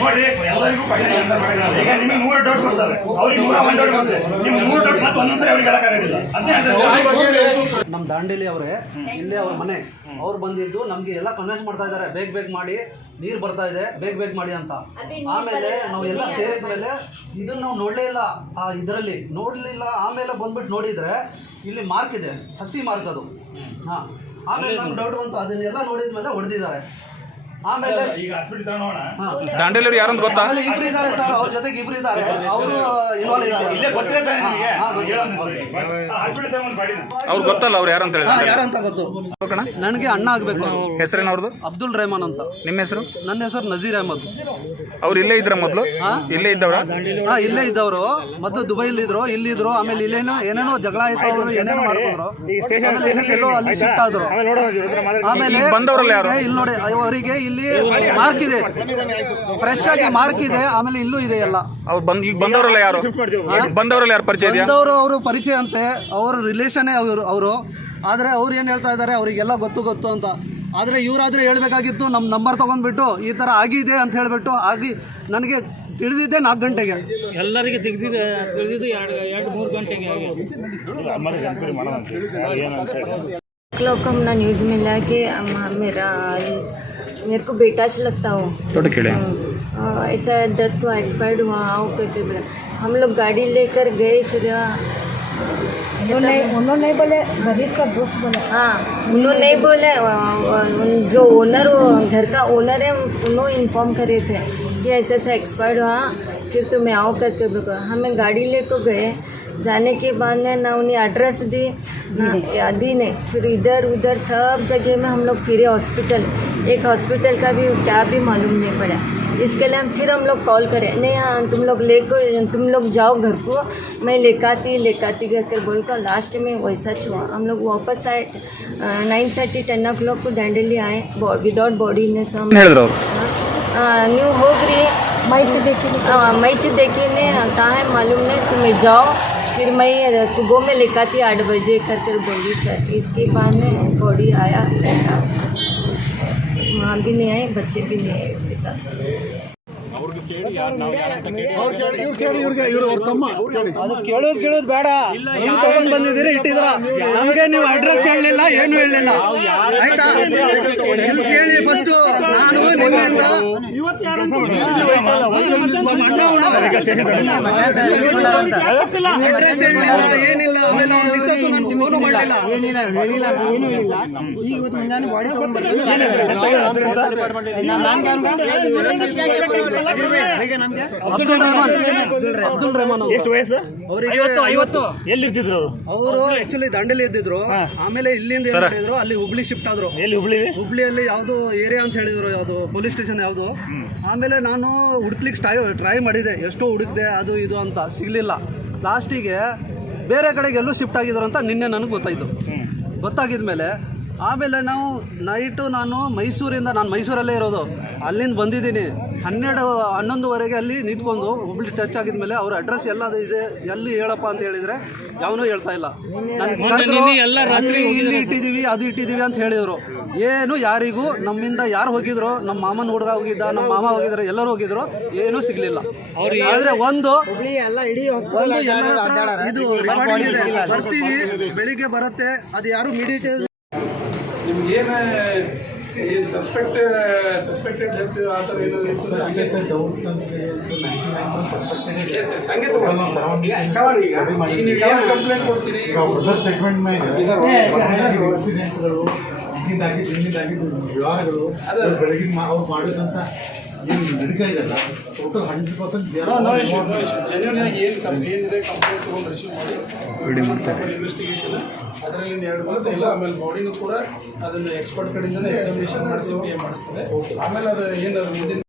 ನೋಡಿ ಎಲ್ಲರಿಗೂ ಈಗ ನಿಮಗೆ 100 ಡೌಟ್ ಬರ್ತವೆ, ಅವ್ರಿಗೆ 101 ಡೌಟ್ ಬರ್ತದೆ. ನಿಮ್ಗೆ 100 ಡೌಟ್ ಮತ್ತೆ ಒಂದೊಂದ್ಸರಿ ಅವ್ರಿಗೆ ಹೇಳಕ್ಕಾಗೋದಿಲ್ಲ. ನಮ್ಮ ದಾಂಡೇಲಿ ಅವರೇ ಇಲ್ಲೇ ಅವ್ರ ಮನೆ ಅವ್ರು ಬಂದಿದ್ದು ನಮಗೆ ಎಲ್ಲ ಕನ್ವಿನ್ಸ್ ಮಾಡ್ತಾ ಇದ್ದಾರೆ, ಬೇಗ ಮಾಡಿ ನೀರು ಬರ್ತಾ ಇದೆ, ಬೇಗ ಮಾಡಿ ಅಂತ. ಆಮೇಲೆ ನಾವು ಎಲ್ಲ ಸೇರಿದ ಮೇಲೆ ಇದನ್ನು ನಾವು ನೋಡಲೇ ಇಲ್ಲ, ಇದರಲ್ಲಿ ನೋಡಲಿಲ್ಲ. ಆಮೇಲೆ ಬಂದ್ಬಿಟ್ಟು ನೋಡಿದರೆ ಇಲ್ಲಿ ಮಾರ್ಕ್ ಇದೆ, ಹಸಿ ಮಾರ್ಕ್ ಅದು. ಹಾಂ, ಆಮೇಲೆ ನಮ್ಗೆ ಡೌಟ್ ಬಂತು, ಅದನ್ನೆಲ್ಲ ನೋಡಿದ ಮೇಲೆ ಹೊಡೆದಿದ್ದಾರೆ. ಆಮೇಲೆ ದಾಂಡೇಲಿ ಯಾರಂತ ಗೊತ್ತಾ? ಇಬ್ರು ಇದ್ದಾರೆ ಸರ್, ಅವ್ರ ಜೊತೆಗೆ ಇಬ್ರು ಇದ್ದಾರೆ, ಅವರು ಇನ್ವಾಲ್ವ್ ಇದ್ದಾರೆ. ಅವ್ರು ಗೊತ್ತಲ್ಲ, ಅವ್ರು ಯಾರಂತ ಹೇಳಿ? ಯಾರಂತ ಗೊತ್ತು ನನಗೆ, ಅಣ್ಣ ಆಗ್ಬೇಕು. ಹೆಸರೇನು ಅವ್ರದ್ದು? ಅಬ್ದುಲ್ ರೆಹಮಾನ್ ಅಂತ. ನಿಮ್ಮ ಹೆಸರು? ನನ್ನ ಹೆಸರು ನಜೀರ್ ಅಹಮದ್. ಅವ್ರು ಇಲ್ಲೇ ಇದ್ರ ಮೊದಲು? ಇಲ್ಲೇ ಇದ್ದವ್ರ? ಇಲ್ಲೇ ಇದ್ದವರು, ಮೊದಲು ದುಬೈಲಿ ಇದ್ರು, ಇಲ್ಲಿದ್ರು. ಆಮೇಲೆ ಇಲ್ಲೇನೋ ಏನೇನೋ ಜಗಳ ಆಯ್ತು, ಅವ್ರದ್ದು ಏನೇನೋ ಮಾಡ್ಕೊಂಡ್ರು, ಎಲ್ಲೋ ಅಲ್ಲಿ ಶಿಫ್ಟ್ ಆದ್ರು. ಆಮೇಲೆ ಬಂದವರಲ್ಲ ಯಾರು? ಇಲ್ಲಿ ನೋಡಿ, ಅವರಿಗೆ ಇಲ್ಲಿ ಮಾರ್ಕ್ ಇದೆ, ಫ್ರೆಶ್ ಆಗಿ ಮಾರ್ಕ್ ಇದೆ. ಆಮೇಲೆ ಇಲ್ಲೂ ಇದೆ ಎಲ್ಲ. ಅವ್ರು ಈಗ ಬಂದವರಲ್ಲ ಯಾರು? ಬಂದವರಲ್ಲ ಯಾರು ಪರಿಚಯ? ಬಂದವರು ಅವರು ಪರಿಚಯ ಅಂತೆ, ಅವ್ರ ರಿಲೇಷನ್ನೇ ಅವರು. ಆದರೆ ಅವ್ರು ಏನು ಹೇಳ್ತಾ ಇದ್ದಾರೆ, ಅವರಿಗೆಲ್ಲ ಗೊತ್ತು ಅಂತ. ಆದರೆ ಇವರಾದರೆ ಹೇಳ್ಬೇಕಾಗಿತ್ತು, ನಮ್ಮ ನಂಬರ್ ತೊಗೊಂಡ್ಬಿಟ್ಟು ಈ ಥರ ಆಗಿದೆ ಅಂತ ಹೇಳಿಬಿಟ್ಟು. ಆಗಿ ನನಗೆ ತಿಳಿದಿದ್ದೆ 4 ಗಂಟೆಗೆ, ಎಲ್ಲರಿಗೆ ತಿಳಿದಿದ್ದು 2-3 गंटे क्लॉक को हमने न्यूज़ मिला कि मेरे को बेटा से लगता हो, ऐसा डेथ हुआ, एक्सपायर्ड हुआ आओ करके बोला। हम लोग गाड़ी लेकर गए, फिर उन्होंने बोले गरीब का दोस्त बोला। हाँ, उन्होंने बोले, जो ओनर, वो घर का ओनर है, उन्होंने इन्फॉर्म करे थे कि ऐसा एक्सपायर्ड हुआ, फिर तुम्हें आओ करके बोला। हमें गाड़ी लेकर गए, जाने के बाद में ना उन्हें एड्रेस दी ना दी नहीं। फिर इधर उधर सब जगह में हम लोग फिरे, हॉस्पिटल, एक हॉस्पिटल का भी क्या भी मालूम नहीं पड़ा। इसके लिए हम लोग कॉल करें, नहीं हाँ तुम लोग जाओ घर को, मैं लेकाती करके बोल कर लास्ट में वैसा हुआ। हम लोग वापस आए 9:30-10 o'clock को दांडेली आए, विदाउट बॉडी ने सब न्यू हो गई। मैच देखी ने कहा है मालूम नहीं, तुम्हें जाओ। फिर मैं सुबह में लेकाती 8 बजे कर बोली सर। इसके बाद में बॉडी आया, माँ भी नहीं आई, बच्चे भी नहीं आए इसके साथ। ಅದು ಕೇಳೋದು ಬೇಡ, ನೀವು ತಗೊಂಡ್ ಬಂದಿದ್ದೀರಿ, ಇಟ್ಟಿದ್ರ. ನಮ್ಗೆ ನೀವು ಅಡ್ರೆಸ್ ಹೇಳಲಿಲ್ಲ, ಏನು ಹೇಳಲಿಲ್ಲ, ಆಯ್ತಾ? ಇಲ್ಲಿ ಕೇಳಿ ಫಸ್ಟ್. ನಾನು ನಿಮ್ಮಿಂದ ಅಡ್ರೆಸ್ ಹೇಳಲಿಲ್ಲ, ಏನಿಲ್ಲ. ಆಮೇಲೆ ಅವ್ರ ಮಿಸ್ಸಸ್ ನನಗೆ ಫೋನು ಮಾಡಲಿಲ್ಲ, ಅಬ್ದುಲ್ ರೆಹಮಾನ್ ಅವರಿಗೆ 50. ಎಲ್ಲಿರ್ತಿದ್ರು ಅವರು? ಆಕ್ಚುಲಿ ದಾಂಡೇಲಿ ಇದ್ದಿದ್ರು, ಆಮೇಲೆ ಇಲ್ಲಿಂದ ಏನ್ ಮಾಡಿದ್ರು, ಅಲ್ಲಿ ಹುಬ್ಳಿ ಶಿಫ್ಟ್ ಆದ್ರು. ಹುಬ್ಳಿಯಲ್ಲಿ ಯಾವ್ದು ಏರಿಯಾ ಅಂತ ಹೇಳಿದ್ರು, ಯಾವ್ದು ಪೊಲೀಸ್ ಸ್ಟೇಷನ್ ಯಾವ್ದು. ಆಮೇಲೆ ನಾನು ಹುಡುಕ್ಲಿಕ್ಕೆ ಟ್ರೈ ಮಾಡಿದೆ, ಎಷ್ಟೋ ಹುಡುಕ್ದೆ, ಅದು ಇದು ಅಂತ ಸಿಗ್ಲಿಲ್ಲ. ಲಾಸ್ಟಿಗೆ ಬೇರೆ ಕಡೆಗೆ ಎಲ್ಲೂ ಶಿಫ್ಟ್ ಆಗಿದ್ರು ಅಂತ ನಿನ್ನೆ ನನಗೆ ಗೊತ್ತಾಗಿದ್ಮೇಲೆ ಆಮೇಲೆ ನಾವು ನೈಟು ನಾನು ಮೈಸೂರಲ್ಲೇ ಇರೋದು, ಅಲ್ಲಿಂದ ಬಂದಿದ್ದೀನಿ. 12-11ವರೆಗೆ ಅಲ್ಲಿ ನಿಂತ್ಕೊಂಡು ಹುಬ್ಳಿ ಟಚ್ ಆಗಿದ್ಮೇಲೆ ಅವ್ರ ಅಡ್ರೆಸ್ ಎಲ್ಲ ಇದೆ, ಎಲ್ಲಿ ಹೇಳಪ್ಪ ಅಂತ ಹೇಳಿದರೆ ಯಾವನೂ ಹೇಳ್ತಾ ಇಲ್ಲ. ನನಗೆ ಇಲ್ಲಿ ಇಟ್ಟಿದ್ದೀವಿ, ಅದು ಇಟ್ಟಿದ್ದೀವಿ ಅಂತ ಹೇಳಿದರು. ಏನು ಯಾರಿಗೂ ನಮ್ಮಿಂದ ಯಾರು ಹೋಗಿದ್ರು, ನಮ್ಮ ಮಾಮನ ಹುಡುಗ ಹೋಗಿದ್ದ, ನಮ್ಮ ಮಾಮ ಹೋಗಿದ್ರು, ಎಲ್ಲರೂ ಹೋಗಿದ್ರು, ಏನೂ ಸಿಗಲಿಲ್ಲ. ಆದರೆ ಒಂದು ಎಲ್ಲರ ಹತ್ರ ಇದು ರೆಕಾರ್ಡಿಂಗ್ ಇದೆ, ಬರ್ತೀವಿ, ಬೆಳಿಗ್ಗೆ ಬರುತ್ತೆ, ಅದು ಯಾರು ಮೀಡಿಯೇಟ್ ನಿಮ್ಗೇನು ಸಸ್ಪೆಕ್ಟೆಡ್ ಡೆತ್ ಆ ಥರ ಏನಾದ್ರು ಸಂಗೀತ ನೀವು ಏನು ಕಂಪ್ಲೇಂಟ್ ಕೊಡ್ತೀರಿ? ಸೆಗ್ಮೆಂಟ್ ವ್ಯವಹಾರಗಳು ಬೆಳಗಿನ ಅವ್ರು ಮಾಡೋದಂತ ಏನು ನಡೀತಾ ಇದೆಲ್ಲ ಟೋಟಲ್ 100% ಜೆನ್ಯೂನ್ ಆಗಿ ಏನಿದೆ ಕಂಪ್ಲೇಂಟ್ ತೊಗೊಂಡು ರಿಸೀವ್ ಮಾಡಿ ಇನ್ವೆಸ್ಟಿಗೇಷನ್ ಅದರಲ್ಲಿ 2 ಬರುತ್ತೆ ಇಲ್ಲ. ಆಮೇಲೆ ಬಾಡಿನೂ ಕೂಡ ಅದನ್ನು ಎಕ್ಸ್ಪರ್ಟ್ ಕಡೆಯಿಂದನೇ ಎಕ್ಸಾಮಿನೇಷನ್ ಮಾಡಿಸಿ ಮಾಡಿಸ್ತಾರೆ. ಆಮೇಲೆ ಅದು ಏನು ಮುಂದಿನ